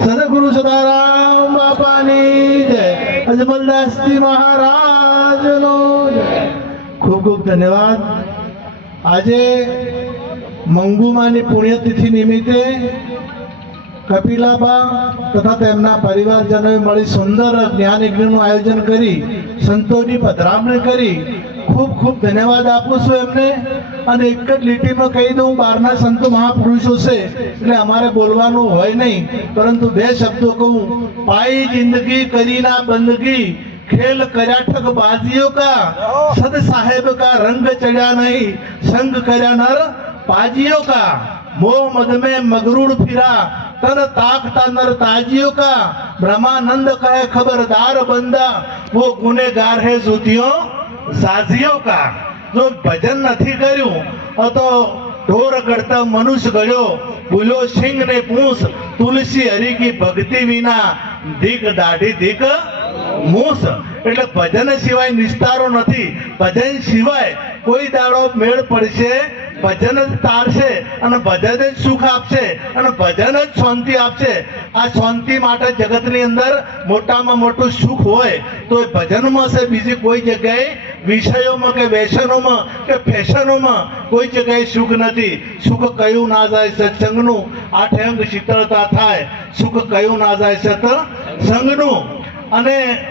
સદગુરુ સદારામ બાપાની જય અજમલદાસજી મહારાજનો ખૂબ ખૂબ ધન્યવાદ આજે મંગુમાની પુણ્યતિથિ નિમિત્તે કપિલાબા તથા તેમના પરિવારજનોએ મળી સુંદર જ્ઞાન યજ્ઞનું આયોજન કરી સંતોની પધરામણી કરી ખૂબ ખૂબ ધન્યવાદ આપું છું એમને અને એક જ લીટીમાં કહી દઉં બહારના સંતો મહાપુરુષો છે એટલે અમારે બોલવાનું હોય નહીં પરંતુ બે શબ્દો કહું પાઈ જિંદગી કરી ના બંદગી ખેલ કર્યા ઠગ બાજીઓ કા સદ સાહેબ કા રંગ ચડ્યા નહીં સંગ કર્યા નર પાજીઓ કા મોહ મદ में मगरूर फिरा तन ताकता नर ताजियों का ब्रह्मानंद कहे खबरदार बंदा वो गुनेगार है जूतियों સાજ્યો કા? જો ભજન નથી કર્યું તો ઢોર ગળતા મનુષ્ય ગયો ભૂલો સિંહ ને પૂંછ, તુલસી હરી કી ભક્તિ વિના દીક દાઢી દીક મૂસ એટલે ભજન સિવાય નિસ્તારો નથી. ભજન સિવાય કોઈ દાડો મેળ પડશે, ભજન જ તારશે, અને ભજન જ સુખ આપશે, અને ભજન જ શાંતિ આપશે. આ શાંતિ માટે જગતની અંદર મોટામાં મોટું સુખ હોય, તો એ ભજનમાં છે બીજી કોઈ જગ્યાએ વિષયોમાં કે વ્યસનોમાં કે ફેશનોમાં કોઈ જગ્યાએ સુખ નથી. સુખ કયું ના જાય સત્સંગનું? આઠ અંગ શીતળતા થાય. સુખ કયું ના જાય સત્સંગનું? અને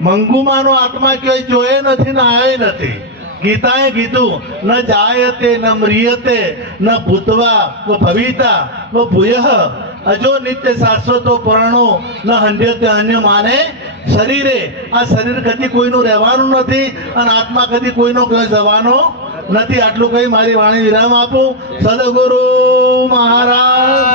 મંગુમાનો આત્મા ક્યાંય જોયે નથી ને આયો નથી. ગીતાએ કીધું, ન જાયતે, ન મ્રિયતે, ન ભૂતવા, ન ભવિતા, ન ભૂયઃ. અજો નિત્ય શાશ્વતો પરણો, ન હંડ્યતે અન્ય માને શરીરે. આ શરીર કદી કોઈનું રહેવાનું નથી અને આત્મા કદી કોઈનો ક્યાંય જવાનો નથી. આટલું કઈ મારી વાણી વિરામ આપું. સદગુરુ મહારાજ.